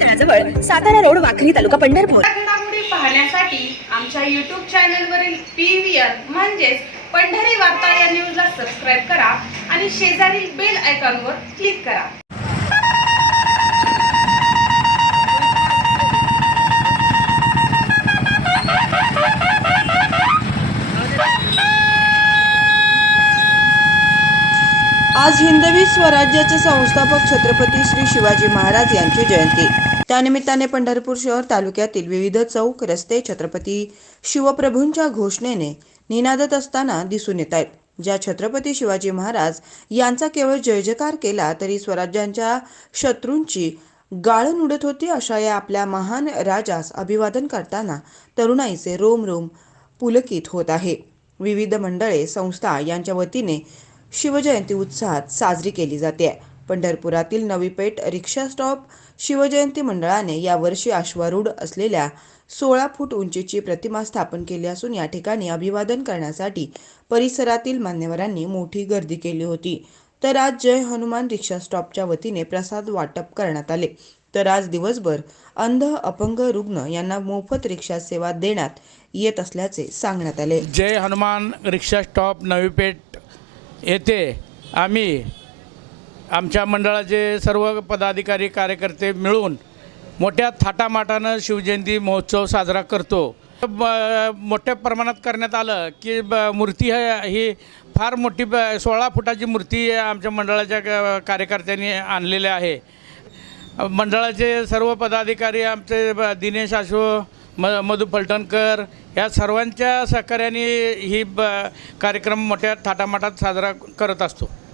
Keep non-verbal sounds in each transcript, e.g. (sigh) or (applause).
तळाजवळ Satara road Wakhari तालुका पंढरपूर. पाहण्यासाठी आमच्या YouTube चॅनलवरील पी व्ही आर म्हणजेच पंढरी वार्ता या न्यूजला सबस्क्राईब करा आणि शेजारील बेल आयकॉनवर क्लिक करा. आज हिंदवी स्वराज्याचे संस्थापक छत्रपती श्री शिवाजी महाराज यांची जयंती. त्यानिमित्ताने पंढरपूर शहर तालुक्यातील विविध चौक रस्ते छत्रपती शिवप्रभूंच्या घोषणेने निनादत असताना दिसून येत आहेत. ज्या छत्रपती शिवाजी महाराज यांचा केवळ जय जयकार केला तरी स्वराज्यांच्या शत्रूंची गाळण उडत होती अशा या आपल्या महान राजास अभिवादन करताना तरुणाईचे रोम रोम पुलकित होत आहे. विविध मंडळे संस्था यांच्या वतीने शिवजयंती उत्साहात साजरी केली जाते. पंढरपुरातील नवी पेठ रिक्षा स्टॉप शिवजयंती मंडळाने यावर्षी अश्वारूढ असलेल्या सोळा फूट उंचीची प्रतिमा स्थापन केली असून या ठिकाणी अभिवादन करण्यासाठी परिसरातील मान्यवरांनी मोठी गर्दी केली होती. तर आज जय हनुमान रिक्षा स्टॉपच्या वतीने प्रसाद वाटप करण्यात आले. तर आज दिवसभर अंध अपंग रुग्ण यांना मोफत रिक्षा सेवा देण्यात येत असल्याचे सांगण्यात आले. जय हनुमान रिक्षा स्टॉप नवीपेठ येथे आम्ही आमच्या मंडळाचे सर्व पदाधिकारी कार्यकर्ते मिळून मोठ्या थाटामाटानं शिवजयंती महोत्सव साजरा करतो. ब- मोठ्या प्रमाणात करण्यात आलं की ब मूर्ती ही फार मोठी ब सोळा फुटाची मूर्ती आमच्या मंडळाच्या क- कार्यकर्त्यांनी आणलेली आहे. मंडळाचे सर्व पदाधिकारी आमचे ब- दिनेश आशो म मधु फलटणकर या सर्वांच्या सहकार्याने ही ब कार्यक्रम मोठ्या थाटामाटात साजरा करत असतो.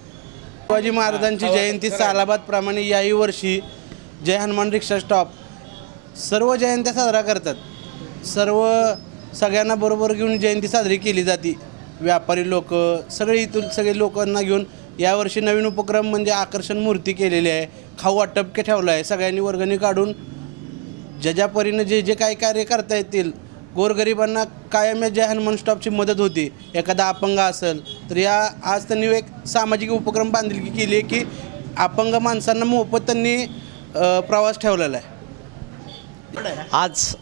शिवाजी महाराजांची जयंती सालाबादप्रमाणे याही वर्षी जय हनुमान रिक्षा स्टॉप सर्व जयंत्या साजरा करतात. सर्व सगळ्यांना बरोबर घेऊन जयंती साजरी केली जाते. व्यापारी लोक सगळे इथून सगळे लोकांना घेऊन यावर्षी नवीन उपक्रम म्हणजे आकर्षण मूर्ती केलेली आहे. खाऊ वाटप ठेवलं आहे. सगळ्यांनी वर्गणी काढून ज्या ज्या परीनं जे जे काही कार्य करता येतील गोरगरिबांना कायम या जय हनुमान स्टॉपची मदत होती. एखादा अपंग असेल तर या आज त्यांनी एक सामाजिक उपक्रम बांधिलकी केली आहे की अपंग माणसांना मोफत त्यांनी प्रवास ठेवलेला आहे. आज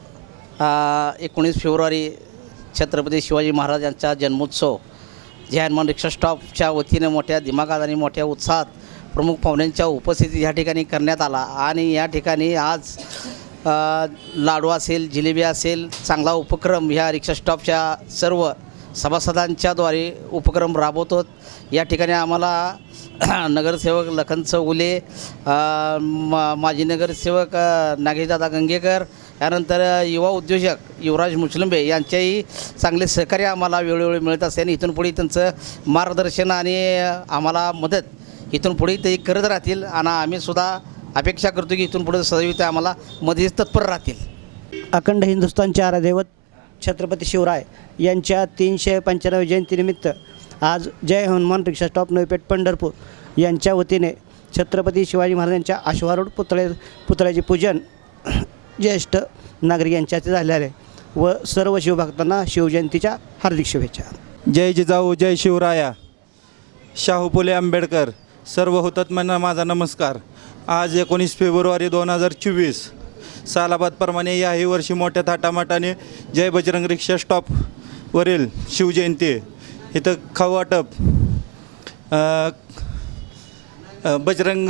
एकोणीस फेब्रुवारी छत्रपती शिवाजी महाराज यांचा जन्मोत्सव जे हनुमान रिक्षा स्टॉपच्या वतीने मोठ्या दिमागात आणि मोठ्या उत्साहात प्रमुख पाहुण्यांच्या उपस्थिती या ठिकाणी करण्यात आला. आणि या ठिकाणी आज लाडू असेल जिलेबी असेल चांगला उपक्रम ह्या रिक्षा स्टॉपच्या सर्व सभासदांच्याद्वारे उपक्रम राबवतो. या ठिकाणी आम्हाला (clears throat) नगरसेवक लखन चौगुले माजी नगरसेवक नागेशदादा गंगेकर यानंतर युवा उद्योजक युवराज मुचलंबे यांच्याही चांगले सहकार्य आम्हाला वेळोवेळी मिळत असते आणि इथून पुढे त्यांचं मार्गदर्शन आणि आम्हाला मदत इथून पुढे ते करत राहतील. आणि आम्ही सुद्धा अपेक्षा करतो की इथून पुढे सदैव ते आम्हाला मध्येच तत्पर राहतील. अखंड हिंदुस्थानचे आराध्यवत छत्रपती शिवराय यांच्या तीनशे पंच्याण्णव जयंतीनिमित्त आज जय हनुमान रिक्षा स्टॉप नवीपेठ पंढरपूर यांच्या वतीने छत्रपती शिवाजी महाराजांच्या अश्वारूढ पुतळे पुतळ्याचे पूजन ज्येष्ठ नागरिक यांच्या हस्ते झाले आहे व सर्व शिवभक्तांना शिवजयंतीच्या हार्दिक शुभेच्छा. जय जिजाऊ जय शिवराया शाहू फुले आंबेडकर सर्व हुतात्म्यांना माझा नमस्कार. आज एकोणीस फेब्रुवारी दोन हजार चोवीस. सालाबादप्रमाणे याही वर्षी मोठ्या थाटामाटाने जय बजरंग रिक्षा स्टॉपवरील शिवजयंती. इथं खाऊ वाटप बजरंग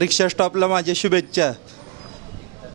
रिक्षा स्टॉपला माझ्या शुभेच्छा.